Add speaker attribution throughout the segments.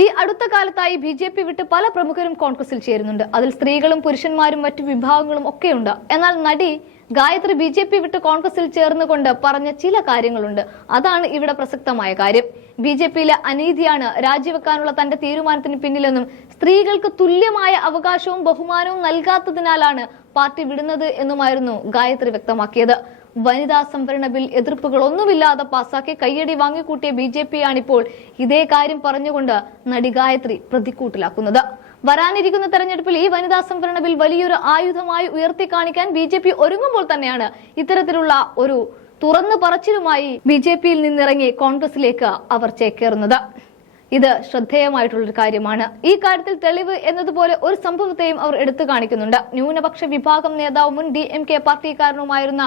Speaker 1: ഈ അടുത്ത കാലത്തായി ബി ജെ പി വിട്ട് പല പ്രമുഖരും കോൺഗ്രസിൽ ചേരുന്നുണ്ട്. അതിൽ സ്ത്രീകളും പുരുഷന്മാരും മറ്റു വിഭാഗങ്ങളും ഒക്കെ ഉണ്ട് എന്നാൽ നടി ഗായത്രി ബി ജെ പി വിട്ട് കോൺഗ്രസിൽ ചേർന്നുകൊണ്ട് പറഞ്ഞ ചില കാര്യങ്ങളുണ്ട്. അതാണ് ഇവിടെ പ്രസക്തമായ കാര്യം. ബി ജെ പിയിലെ അനീതിയാണ് രാജിവെക്കാനുള്ള തന്റെ തീരുമാനത്തിന് പിന്നിലെന്നും സ്ത്രീകൾക്ക് തുല്യമായ അവകാശവും ബഹുമാനവും നൽകാത്തതിനാലാണ് പാർട്ടി വിടുന്നത് എന്നുമായിരുന്നു ഗായത്രി വ്യക്തമാക്കിയത്. വനിതാ സംവരണ ബിൽ എതിർപ്പുകൾ ഒന്നുമില്ലാതെ പാസാക്കി കയ്യടി വാങ്ങിക്കൂട്ടിയ ബി ജെ പിയാണിപ്പോൾ ഇതേ കാര്യം പറഞ്ഞുകൊണ്ട് നടി ഗായത്രി പ്രതിക്കൂട്ടിലാക്കുന്നത്. വരാനിരിക്കുന്ന തെരഞ്ഞെടുപ്പിൽ ഈ വനിതാ സംവരണ ബിൽ വലിയൊരു ആയുധമായി ഉയർത്തി കാണിക്കാൻ ബി ജെ പി ഒരുങ്ങുമ്പോൾ തന്നെയാണ് ഇത്തരത്തിലുള്ള ഒരു തുറന്നു പറച്ചിലുമായി ബി ജെ പിയിൽ നിന്നിറങ്ങി കോൺഗ്രസിലേക്ക് അവർ ചേക്കേറുന്നത്. ഇത് ശ്രദ്ധേയമായിട്ടുള്ളൊരു കാര്യമാണ്. ഈ കാര്യത്തിൽ തെളിവ് എന്നതുപോലെ ഒരു സംഭവത്തെയും അവർ എടുത്തു കാണിക്കുന്നുണ്ട്. ന്യൂനപക്ഷ വിഭാഗം നേതാവും മുൻ ഡി എം കെ പാർട്ടിക്കാരനുമായിരുന്ന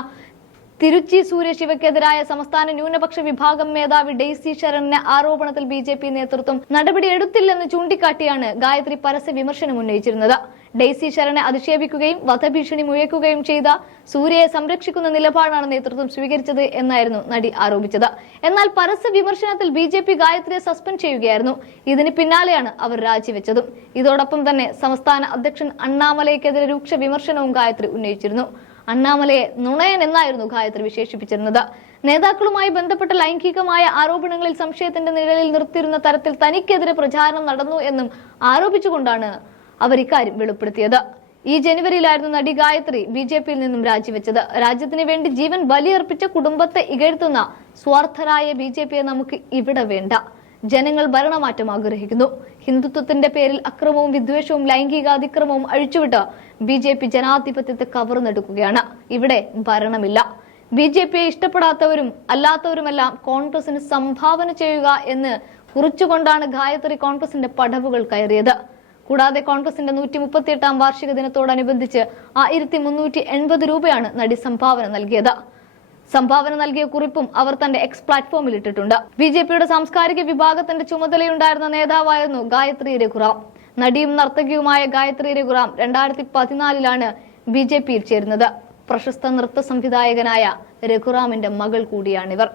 Speaker 1: തിരുച്ചി സൂര്യശിവയ്ക്കെതിരായ സംസ്ഥാന ന്യൂനപക്ഷ വിഭാഗം മേധാവി ഡെയ്സി ശരണിന്റെ ആരോപണത്തിൽ ബി ജെ പി നേതൃത്വം നടപടിയെടുത്തില്ലെന്ന് ചൂണ്ടിക്കാട്ടിയാണ് ഗായത്രി പരസ്യ വിമർശനം ഉന്നയിച്ചിരുന്നത്. ഡെയ്സി ശരണെ അധിക്ഷേപിക്കുകയും വധഭീഷണി മുഴക്കുകയും ചെയ്ത സൂര്യയെ സംരക്ഷിക്കുന്ന നിലപാടാണ് നേതൃത്വം സ്വീകരിച്ചത് എന്നായിരുന്നു നടി ആരോപിച്ചത്. എന്നാൽ പരസ്യ വിമർശനത്തിൽ ബി ജെ പി ഗായത്രിയെ സസ്പെൻഡ് ചെയ്യുകയായിരുന്നു. ഇതിന് പിന്നാലെയാണ് അവർ രാജിവെച്ചതും. ഇതോടൊപ്പം തന്നെ സംസ്ഥാന അധ്യക്ഷൻ അണ്ണാമലയ്ക്കെതിരെ രൂക്ഷ വിമർശനവും ഗായത്രി ഉന്നയിച്ചിരുന്നു. അണ്ണാമലയെ നുണയൻ എന്നായിരുന്നു ഗായത്രി വിശേഷിപ്പിച്ചിരുന്നത്. നേതാക്കളുമായി ബന്ധപ്പെട്ട ലൈംഗികമായ ആരോപണങ്ങളിൽ സംശയത്തിന്റെ നിഴലിൽ നിർത്തിയിരുന്ന തരത്തിൽ തനിക്കെതിരെ പ്രചാരണം നടന്നു എന്നും ആരോപിച്ചുകൊണ്ടാണ് അവർ ഇക്കാര്യം വെളിപ്പെടുത്തിയത്. ഈ ജനുവരിയിലായിരുന്നു നടി ഗായത്രി ബി ജെ പിയിൽ നിന്നും രാജിവെച്ചത്. രാജ്യത്തിന് വേണ്ടി ജീവൻ ബലിയർപ്പിച്ച കുടുംബത്തെ ഇകഴ്ത്തുന്ന സ്വാർത്ഥരായ ബി ജെ പിയെ നമുക്ക് ഇവിടെ വേണ്ട. ജനങ്ങൾ ഭരണമാറ്റം ആഗ്രഹിക്കുന്നു. ഹിന്ദുത്വത്തിന്റെ പേരിൽ അക്രമവും വിദ്വേഷവും ലൈംഗിക അതിക്രമവും അഴിച്ചുവിട്ട് ബി ജെ പി ജനാധിപത്യത്തെ കവർന്നെടുക്കുകയാണ്. ഇവിടെ ഭരണമില്ല. ബി ജെ പിയെ ഇഷ്ടപ്പെടാത്തവരും അല്ലാത്തവരുമെല്ലാം കോൺഗ്രസിന് സംഭാവന ചെയ്യുക എന്ന് കുറിച്ചുകൊണ്ടാണ് ഗായത്രി കോൺഗ്രസിന്റെ പടവുകൾ കയറിയത്. കൂടാതെ കോൺഗ്രസിന്റെ നൂറ്റി മുപ്പത്തിയെട്ടാം വാർഷിക ദിനത്തോടനുബന്ധിച്ച് ആയിരത്തി മുന്നൂറ്റി എൺപത് രൂപയാണ് നടി സംഭാവന നൽകിയത്. സംഭാവന നൽകിയ കുറിപ്പും അവർ തന്റെ എക്സ് പ്ലാറ്റ്ഫോമിൽ ഇട്ടിട്ടുണ്ട്. ബി ജെ പിയുടെ സാംസ്കാരിക വിഭാഗത്തിന്റെ ചുമതലയുണ്ടായിരുന്ന നേതാവായിരുന്നു ഗായത്രി രഘുറാം. നടിയും നർത്തകിയുമായ ഗായത്രി രഘുറാം രണ്ടായിരത്തി പതിനാലിലാണ് ബി ജെ പിയിൽ ചേരുന്നത്. പ്രശസ്ത നൃത്ത സംവിധായകനായ രഘുറാമിന്റെ മകൾ കൂടിയാണിവർ.